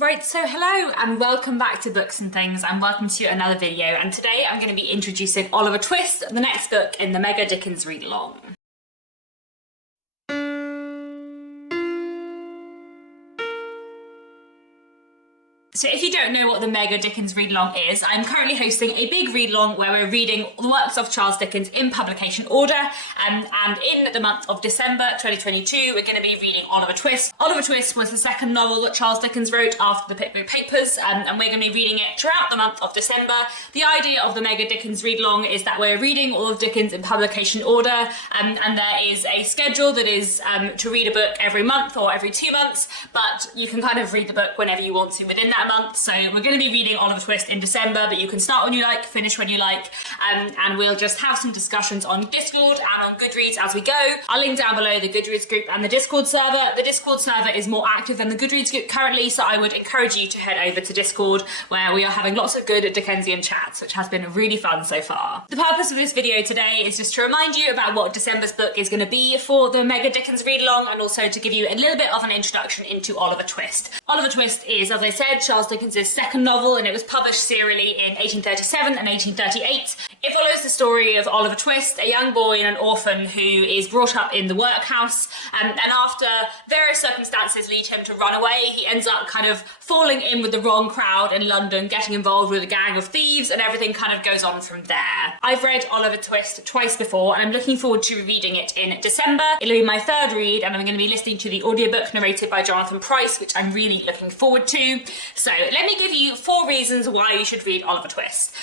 Right, so hello and welcome back to Books and Things, and welcome to another video, and today I'm going to be introducing Oliver Twist, the next book in the mega Dickens read-along. So if you don't know what the mega Dickens read-along is, I'm currently hosting a big read-along where we're reading the works of Charles Dickens in publication order, and in the month of December 2022 we're going to be reading Oliver Twist. Oliver Twist was the second novel that Charles Dickens wrote after the Pickwick Papers, and we're going to be reading it throughout the month of December. The idea of the mega Dickens read-along is that we're reading all of Dickens in publication order, and there is a schedule that is to read a book every month or every 2 months, but you can kind of read the book whenever you want to within that month. So we're going to be reading Oliver Twist in December, but you can start when you like, finish when you like, and we'll just have some discussions on Discord and on Goodreads as we go. I'll link down below the Goodreads group and the Discord server. The Discord server is more active than the Goodreads group currently, so I would encourage you to head over to Discord, where we are having lots of good Dickensian chats, which has been really fun so far. The purpose of this video today is just to remind you about what December's book is going to be for the mega Dickens read-along, and also to give you a little bit of an introduction into Oliver Twist. Oliver Twist is, as I said, Charles Dickens' second novel, and it was published serially in 1837 and 1838. It follows the story of Oliver Twist, a young boy and an orphan who is brought up in the workhouse, and after various circumstances lead him to run away, he ends up kind of falling in with the wrong crowd in London, getting involved with a gang of thieves, and everything kind of goes on from there. I've read Oliver Twist twice before, and I'm looking forward to reading it in December. It'll be my third read, and I'm going to be listening to the audiobook narrated by Jonathan Pryce, which I'm really looking forward to. So let me give you 4 reasons why you should read Oliver Twist.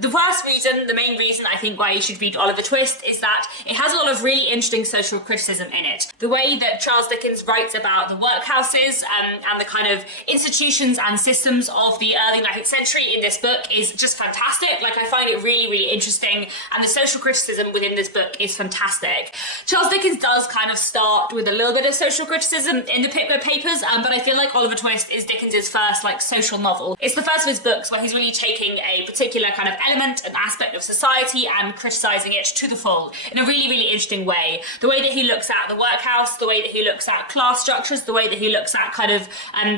The first reason, the main reason I think why you should read Oliver Twist, is that it has a lot of really interesting social criticism in it. The way that Charles Dickens writes about the workhouses and the kind of institutions and systems of the early 19th century in this book is just fantastic. Like, I find it really, really interesting, and the social criticism within this book is fantastic. Charles Dickens does kind of start with a little bit of social criticism in the Pickwick Papers, but I feel like Oliver Twist is Dickens's first social novel. It's the first of his books where he's really taking a particular kind of element and aspect of society and criticising it to the full in a really, really interesting way. The way that he looks at the workhouse, the way that he looks at class structures, the way that he looks at kind of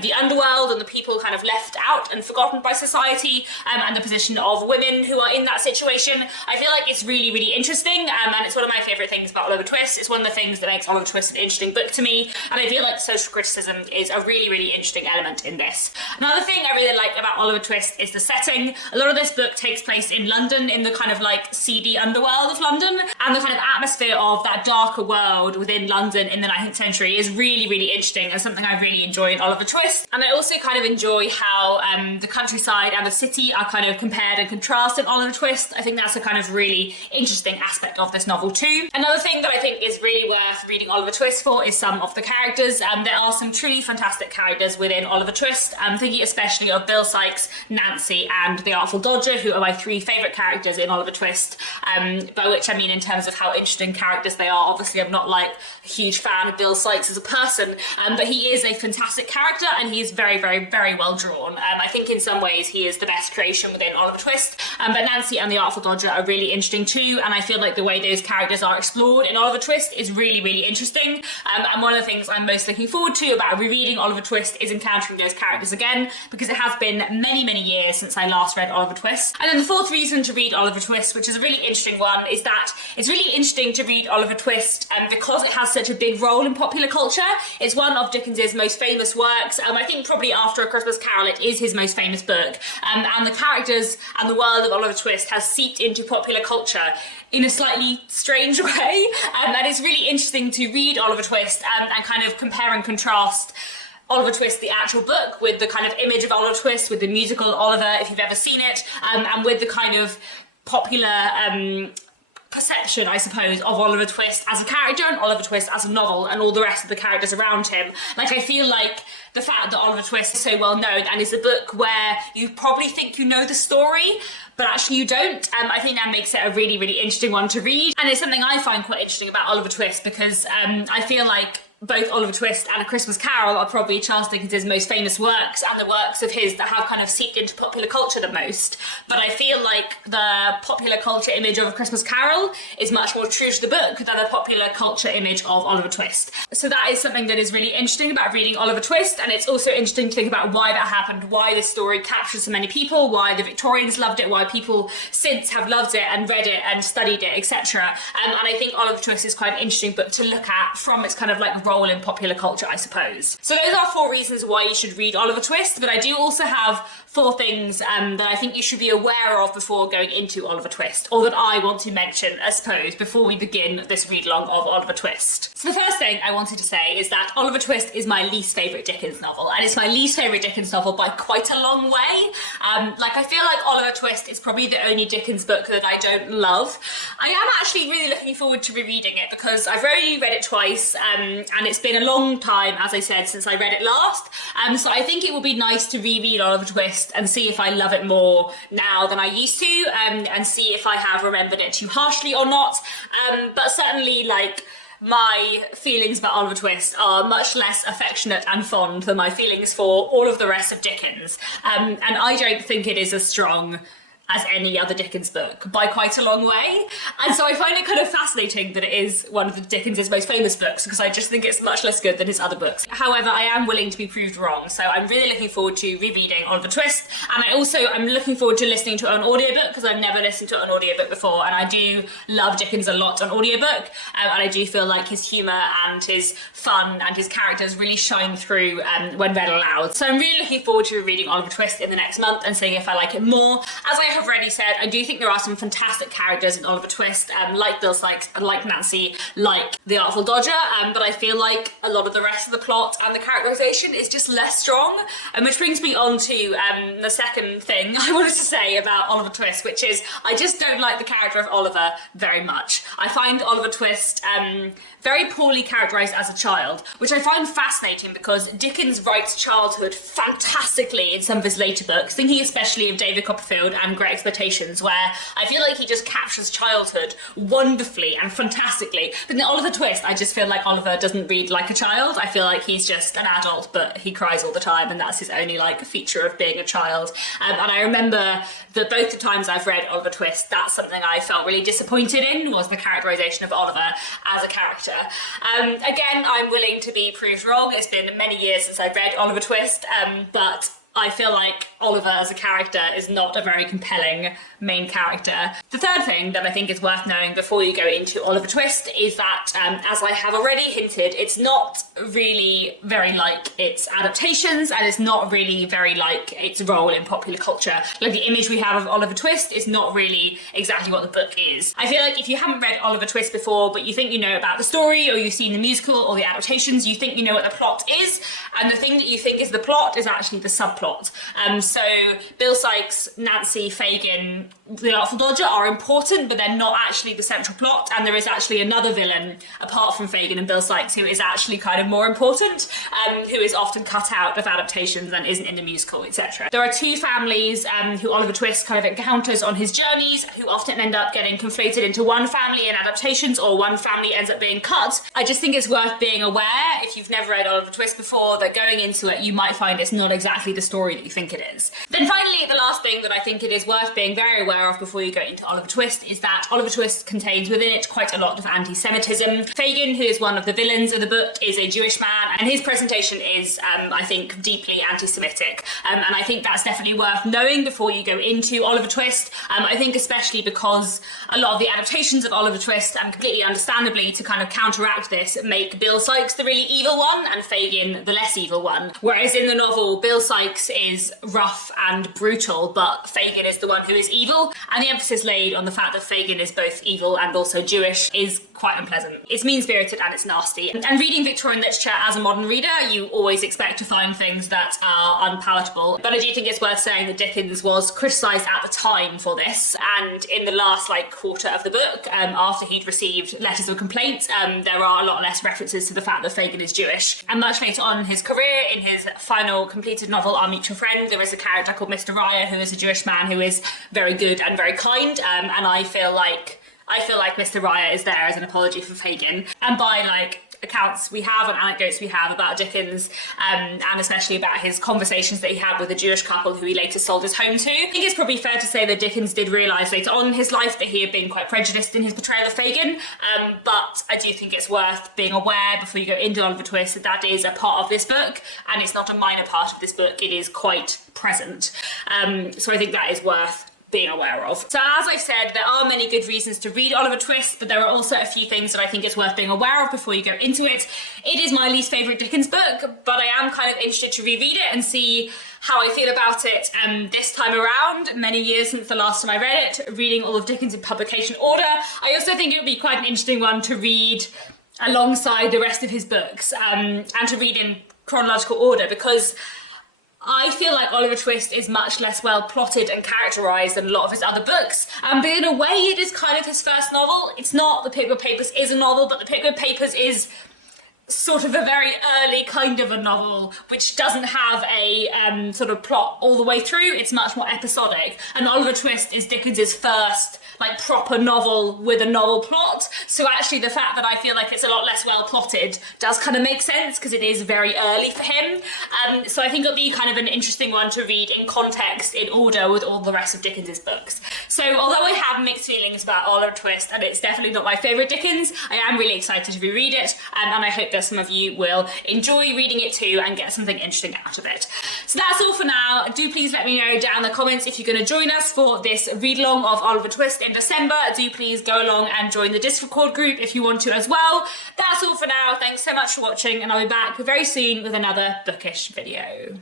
the underworld and the people kind of left out and forgotten by society, and the position of women who are in that situation. I feel like it's really, really interesting, and it's one of my favourite things about Oliver Twist. It's one of the things that makes Oliver Twist an interesting book to me, and I feel like social criticism is a really, really interesting element in this. Another thing I really like about Oliver Twist is the setting. A lot of this book takes place in London, in the kind of seedy underworld of London, and the kind of atmosphere of that darker world within London in the 19th century is really, really interesting, and something I really enjoy in Oliver Twist. And I also kind of enjoy how the countryside and the city are kind of compared and contrasted in Oliver Twist. I think that's a kind of really interesting aspect of this novel too. Another thing that I think is really worth reading Oliver Twist for is some of the characters. There are some truly fantastic characters within Oliver Twist. I'm thinking especially of Bill Sikes, Nancy, and the Artful Dodger, who are my 3 favourite characters in Oliver Twist, by which I mean in terms of how interesting characters they are. Obviously I'm not a huge fan of Bill Sikes as a person, but he is a fantastic character, and he is very, very, very well drawn. I think in some ways he is the best creation within Oliver Twist, but Nancy and the Artful Dodger are really interesting too, and I feel like the way those characters are explored in Oliver Twist is really, really interesting, and one of the things I'm most looking forward to about rereading Oliver Twist is encountering those characters again, because it has been many, many years since I last read Oliver Twist. And then the 4th reason to read Oliver Twist, which is a really interesting one, is that it's really interesting to read Oliver Twist because it has such a big role in popular culture. It's one of Dickens's most famous works. I think probably after A Christmas Carol it is his most famous book, and the characters and the world of Oliver Twist has seeped into popular culture in a slightly strange way, and it's really interesting to read Oliver Twist and kind of compare and contrast Oliver Twist, the actual book, with the kind of image of Oliver Twist, with the musical Oliver, if you've ever seen it, and with the kind of popular perception, I suppose, of Oliver Twist as a character and Oliver Twist as a novel and all the rest of the characters around him. I feel like the fact that Oliver Twist is so well known and is a book where you probably think you know the story, but actually you don't, I think that makes it a really, really interesting one to read. And it's something I find quite interesting about Oliver Twist, because I feel like both Oliver Twist and A Christmas Carol are probably Charles Dickens's most famous works and the works of his that have kind of seeped into popular culture the most. But I feel like the popular culture image of A Christmas Carol is much more true to the book than the popular culture image of Oliver Twist. So that is something that is really interesting about reading Oliver Twist, and it's also interesting to think about why that happened, why this story captured so many people, why the Victorians loved it, why people since have loved it and read it and studied it, etc. And I think Oliver Twist is quite an interesting book to look at from its kind of like role in popular culture, I suppose. So those are 4 reasons why you should read Oliver Twist, but I do also have 4 things that I think you should be aware of before going into Oliver Twist, or that I want to mention, I suppose, before we begin this read-along of Oliver Twist. So the first thing I wanted to say is that Oliver Twist is my least favourite Dickens novel, and it's my least favourite Dickens novel by quite a long way. I feel like Oliver Twist is probably the only Dickens book that I don't love. I am actually really looking forward to rereading it because I've already read it twice, and it's been a long time, as I said, since I read it last. So I think it will be nice to reread Oliver Twist and see if I love it more now than I used to, and see if I have remembered it too harshly or not. But certainly, like, my feelings about Oliver Twist are much less affectionate and fond than my feelings for all of the rest of Dickens. And I don't think it is as strong as any other Dickens book by quite a long way. And so I find it kind of fascinating that it is one of the Dickens' most famous books, because I just think it's much less good than his other books. However, I am willing to be proved wrong, so I'm really looking forward to rereading Oliver Twist, and I'm looking forward to listening to an audiobook, because I've never listened to an audiobook before, and I do love Dickens a lot on audiobook, and I do feel like his humour and his fun and his characters really shine through when read aloud. So I'm really looking forward to reading Oliver Twist in the next month and seeing if I like it more. As I have already said, I do think there are some fantastic characters in Oliver Twist, like Bill Sikes and like Nancy, like the Artful Dodger, but I feel like a lot of the rest of the plot and the characterisation is just less strong, which brings me on to the second thing I wanted to say about Oliver Twist, which is I just don't like the character of Oliver very much. I find Oliver Twist very poorly characterised as a child, which I find fascinating because Dickens writes childhood fantastically in some of his later books, thinking especially of David Copperfield and Great Expectations, where I feel like he just captures childhood wonderfully and fantastically. But in Oliver Twist, I just feel like Oliver doesn't read like a child. I feel like he's just an adult, but he cries all the time, and that's his only like feature of being a child. And I remember that both the times I've read Oliver Twist, that's something I felt really disappointed in, was the characterisation of Oliver as a character. Again, I'm willing to be proved wrong. It's been many years since I've read Oliver Twist, but I feel like Oliver as a character is not a very compelling main character. The third thing that I think is worth knowing before you go into Oliver Twist is that, as I have already hinted, it's not really very like its adaptations, and it's not really very like its role in popular culture. Like, the image we have of Oliver Twist is not really exactly what the book is. I feel like if you haven't read Oliver Twist before, but you think you know about the story, or you've seen the musical or the adaptations, you think you know what the plot is, and the thing that you think is the plot is actually the subplot. So Bill Sikes, Nancy, Fagin, the Artful Dodger are important, but they're not actually the central plot, and there is actually another villain apart from Fagin and Bill Sikes who is actually kind of more important, who is often cut out of adaptations and isn't in the musical, etc. There are 2 families who Oliver Twist kind of encounters on his journeys, who often end up getting conflated into one family in adaptations, or one family ends up being cut. I just think it's worth being aware, if you've never read Oliver Twist before, that going into it you might find it's not exactly the story that you think it is. Then finally, the last thing that I think it is worth being very aware of before you go into Oliver Twist is that Oliver Twist contains within it quite a lot of anti-Semitism. Fagin, who is one of the villains of the book, is a Jewish man, and his presentation is, I think, deeply anti-Semitic. And I think that's definitely worth knowing before you go into Oliver Twist. I think especially because a lot of the adaptations of Oliver Twist, and completely understandably to kind of counteract this, make Bill Sikes the really evil one and Fagin the less evil one. Whereas in the novel, Bill Sikes is rough and brutal, but Fagin is the one who is evil, and the emphasis laid on the fact that Fagin is both evil and also Jewish is quite unpleasant. It's mean-spirited and it's nasty. And reading Victorian literature as a modern reader, you always expect to find things that are unpalatable. But I do think it's worth saying that Dickens was criticised at the time for this, and in the last quarter of the book, after he'd received letters of complaint, there are a lot less references to the fact that Fagin is Jewish. And much later on in his career, in his final completed novel, Our Mutual Friend, there is a character called Mr. Ryer, who is a Jewish man who is very good and very kind, and I feel like Mr. Ryer is there as an apology for Fagin. And by accounts we have and anecdotes we have about Dickens, and especially about his conversations that he had with a Jewish couple who he later sold his home to. I think it's probably fair to say that Dickens did realise later on in his life that he had been quite prejudiced in his portrayal of Fagin, but I do think it's worth being aware before you go into Oliver Twist that that is a part of this book, and it's not a minor part of this book, it is quite present. So I think that is worth being aware of. So as I've said, there are many good reasons to read Oliver Twist, but there are also a few things that I think it's worth being aware of before you go into it. It is my least favourite Dickens book, but I am kind of interested to reread it and see how I feel about it this time around, many years since the last time I read it, reading all of Dickens in publication order. I also think it would be quite an interesting one to read alongside the rest of his books, and to read in chronological order, because I feel like Oliver Twist is much less well plotted and characterised than a lot of his other books, but in a way it is kind of his first novel. It's not The Pickwick Papers is a novel, but The Pickwick Papers is sort of a very early kind of a novel which doesn't have a sort of plot all the way through. It's much more episodic, and Oliver Twist is Dickens's first like proper novel with a novel plot. So actually the fact that I feel like it's a lot less well plotted does kind of make sense because it is very early for him. So I think it'll be kind of an interesting one to read in context, in order with all the rest of Dickens's books. So although I have mixed feelings about Oliver Twist and it's definitely not my favourite Dickens, I am really excited to reread it, and I hope that some of you will enjoy reading it too and get something interesting out of it. So that's all for now. Do please let me know down in the comments if you're going to join us for this read along of Oliver Twist in December. Do please go along and join the Discord group if you want to as well. That's all for now. Thanks so much for watching, and I'll be back very soon with another bookish video.